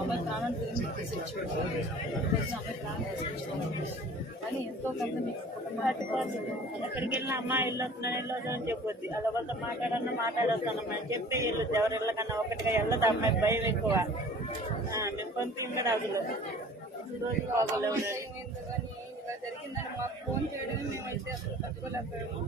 అమ్మాయి ప్రాణాలు కానీ ఎంతో ఎక్కడికి వెళ్ళిన అమ్మాయి వెళ్ళొద్దు అని చెప్పొద్ది. అలా వాళ్ళతో మాట్లాడొస్తానమ్మా అని చెప్పి వెళ్ళొద్దు. ఎవరు వెళ్ళకన్నా ఒకటిగా వెళ్ళదు. అమ్మాయి భయం ఎక్కువ. మేము కొంత ఇమ్మడి అసలు రోజు బాగోలేవు. ఇలా జరిగిందని మాకు ఫోన్ చేయడమే మేమైతే అసలు తట్టుకోలేకపోయాము.